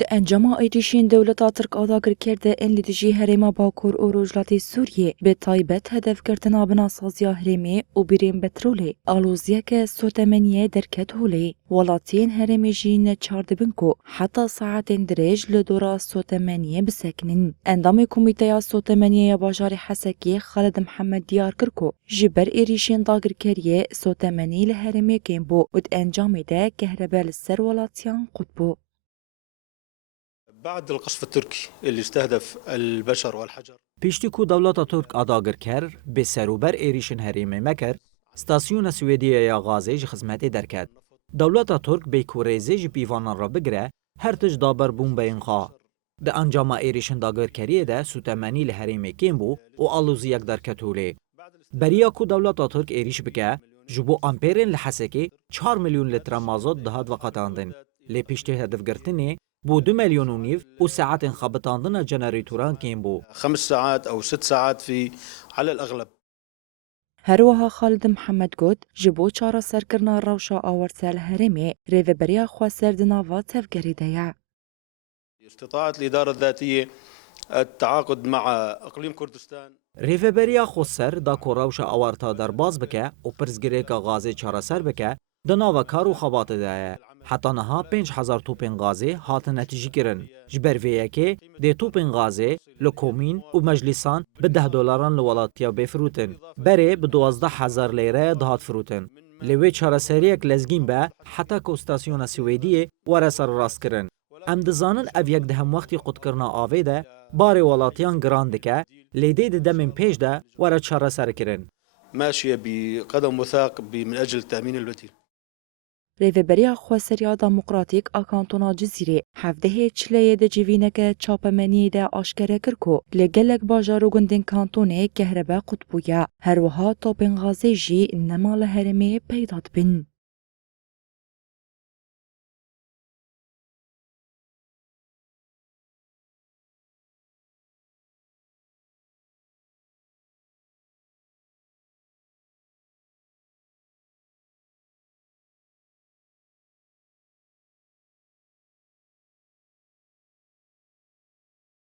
د انجام ایریشین دولتا ترک آداگر کرده ان لدجی هرما باکور و روجلات سوریه به تایبت هدف کردن بنا سازیا هرمی و بیرین بترولی آلوزیه که سوتمنیه درکت هولی ولاتین هرمی جین چاردبنکو حتی ساعت درج لدورا سوتمنیه بسکنن اندام کمیته سوتمنیه باشار حسکی خالد محمد دیار کرکو جبر ایریشین داگر کریه سوتمنی لهرمی کمبو و انجام ده كهرباء السر ولاتيان قطبو بعد القصف التركي اللي استهدف البشر والحجر پیشتی کو دولت ترک آداگر کر به سروبر ایریشن هریمه مکر ستاسیون سویدیه یا غازه ج خدمت درکد دولت ترک به کوریزه ج پیوانان را بگره هر تج دابر بوم به انخا ده انجام ایریشن داگر کریه ده سوتمنی لهریمه کیم بو و آلوزیک درکتوله بریا کو دولت ترک ایریش بکه جبو امپیرن لحسکی 4 میلیون لتر مازوت دهات وقتاندن لی پیشتی هدف گرتنی بو 2 مليون ونيف وساعات خبطاندنا جنريتوران كين بو 5 ساعات أو 6 ساعات في على الأغلب. هروها خالد محمد گوت جبو چارا سرکرنا روشا آورسال هرمی ریوبریا خواسر دناوا تفگری دیا. استطاعت الإدارة الذاتية التعاقد مع إقليم كردستان. ریوبریا خوسر دا کوروشا آورتا در باز بکه و پرزگریکا غازی چارا سر بکه دناوا کارو خبات دیا. حتی نها 5000 توپین غازی هات نتیجی کرن. جبر ویه که دی توپین غازی لکومین و مجلسان به $10 لولاتیا بفروتن. بره به 12000 لیره دهات فروتن. لیوی چاره سریک لزگین به حتی که استاسیون سویدیه وره سر راست کرن. ام دزانن او یک دهم وقتی قد کرنا آوه ده بار ولاتیان گرانده که لیده ده دمین پیش ده وره چاره سر کرن. ماشية بقدم وثاق من أجل تأمين البديل. ریوبریا خواسریا دموکراتیک آکانتونا جزیره هفته چلیه ده جوینک چاپمنی ده آشکره کرکو لگلک باجارو گندین کانتونه کهربا قطبویا هر وها توپین غازی جی نمال هرمی پیداد بین.